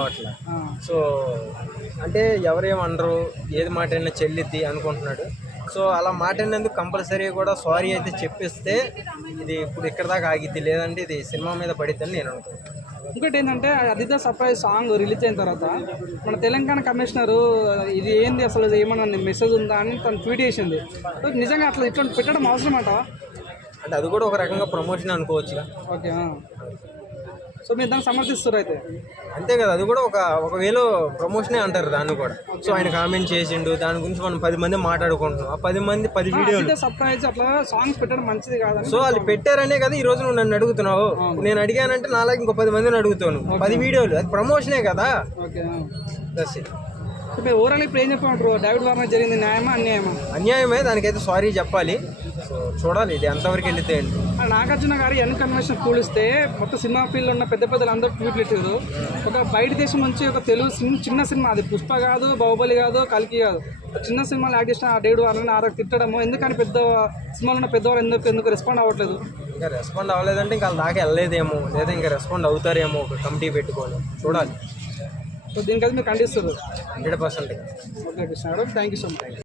అట్లా. సో అంటే ఎవరేమనరు, ఏది మాట అయినా చెల్లిద్ది అనుకుంటున్నాడు. సో అలా మాట అయినందుకు కంపల్సరీ కూడా సారీ అయితే చెప్పిస్తే ఇది ఇప్పుడు ఇక్కడ దాకా ఆగిద్ది, లేదంటే ఇది సినిమా మీద పడిద్దని నేను అనుకుంటున్నాను. ఇంకోటి ఏంటంటే అదిదా సర్ప్రైజ్ సాంగ్ రిలీజ్ అయిన తర్వాత మన తెలంగాణ కమిషనరు ఇది ఏంది అసలు ఏమన్నా మెసేజ్ ఉందా అని తను ట్వీట్ చేసింది. నిజంగా అట్లా ఇట్లా పెట్టడం అవసరం అంట. అంటే అది కూడా ఒక రకంగా ప్రమోషన్ అనుకోవచ్చుగా. ఓకే, సో మీరు దాన్ని సమర్థిస్తారు అయితే. అంతే కదా, అది కూడా ఒక వేలో ప్రమోషనే అంటారు దాన్ని కూడా. సో ఆయన కామెంట్ చేసిండు, దాని గురించి మనం 10 మంది మాట్లాడుకుంటున్నాం. ఆ 10 మంది 10 వీడియోలు సర్ప్రైజ్ అట్లా సాంగ్స్ పెట్టడం మంచిది కాదు. సో వాళ్ళు పెట్టారనే కదా ఈ రోజు నువ్వు నన్ను అడుగుతున్నావు. నేను అడిగానంటే నాలాగా ఇంకో 10 మందిని అడుగుతాను. 10 వీడియోలు అది ప్రమోషనే కదా. Okay, that's it. మీరు ఓవరాల్ ఇప్పుడు ఏం చెప్పమంటారు? డేవిడ్ వార్నర్ జరిగింది న్యాయమా అన్యాయమా? అన్యాయమే, దానికైతే సారీ చెప్పాలి. సో చూడాలి ఇది ఎంతవరకు వెళ్తే. నాగార్జున గారు ఎన్ కన్వెన్షన్ కూలిస్తే మొత్తం సినిమా ఫీల్డ్లో ఉన్న పెద్ద పెద్దలు అందరూ ట్వీట్లు పెట్టారు. ఒక బయట దేశం నుంచి ఒక తెలుగు చిన్న సినిమా, అది పుష్ప కాదు, బాహుబలి కాదు, కల్కి కాదు, చిన్న సినిమాలు యాక్ట్ చేసిన డేవిడ్ వార్నర్ని ఆరా తిట్టడము ఎందుకని పెద్ద సినిమాలో ఉన్న పెద్దవాళ్ళు ఎందుకు రెస్పాండ్ అవ్వట్లేదు? ఇంకా రెస్పాండ్ అవ్వలేదంటే ఇంకా వాళ్ళ దాకా వెళ్ళలేదేమో, లేదా ఇంకా రెస్పాండ్ అవుతారేమో ఒక కమిటీ పెట్టుకొని చూడాలి. సో దీనికైతే మీరు ఖండిస్తారు 100%. ఓకే కృష్ణ గారు, థ్యాంక్ యూ సో మచ్.